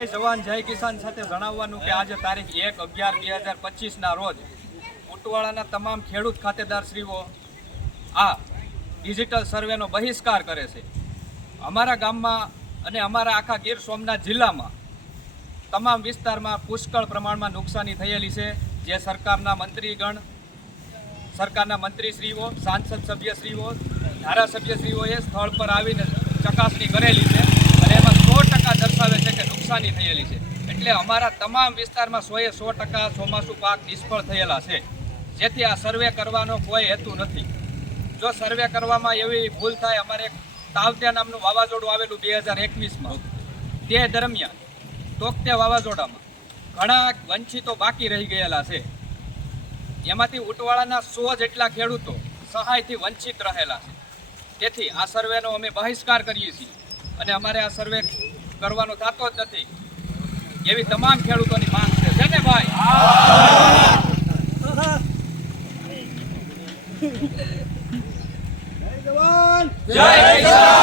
જવાન જય કિસાન સાથે જણાવવાનું કે આજે તારીખ એક અગિયાર બે હજાર પચીસના રોજ ઉટવાળાના તમામ ખેડૂત ખાતેદારશ્રીઓ આ ડિજિટલ સર્વેનો બહિષ્કાર કરે છે. અમારા ગામમાં અને અમારા આખા ગીર સોમનાથ જિલ્લામાં તમામ વિસ્તારમાં પુષ્કળ પ્રમાણમાં નુકસાની થયેલી છે. જે સરકારના મંત્રીગણ, સરકારના મંત્રીશ્રીઓ, સાંસદ સભ્યશ્રીઓ, ધારાસભ્યશ્રીઓએ સ્થળ પર આવીને ચકાસણી કરેલી છે અને એમાં સો ટકા દર્શાવે છે કે નુકસાની થયેલી છે. એટલે અમારા તમામ વિસ્તારમાં સોએ સો ટકા ચોમાસું પાક નિષ્ફળ થયેલા છે. જેથી આ સર્વે કરવાનો કોઈ હેતુ નથી. જો સર્વે કરવામાં એવી ભૂલ થાય, અમારે તાવત્યા નામનું વાવાઝોડું આવેલું બે હજાર એકવીસમાં. તે દરમિયાન તોકતે વાવાઝોડામાં ઘણા વંચિતો બાકી રહી ગયેલા છે. એમાંથી ઉટવાળાના સો જેટલા ખેડૂતો સહાયથી વંચિત રહેલા છે. તેથી આ સર્વેનો અમે બહિષ્કાર કરીએ છીએ. અને અમારે આ સર્વે કરવાનો થતો જ નથી. એવી તમામ ખેડૂતોની માંગ છે. છે ને ભાઈ? જય કિસાન!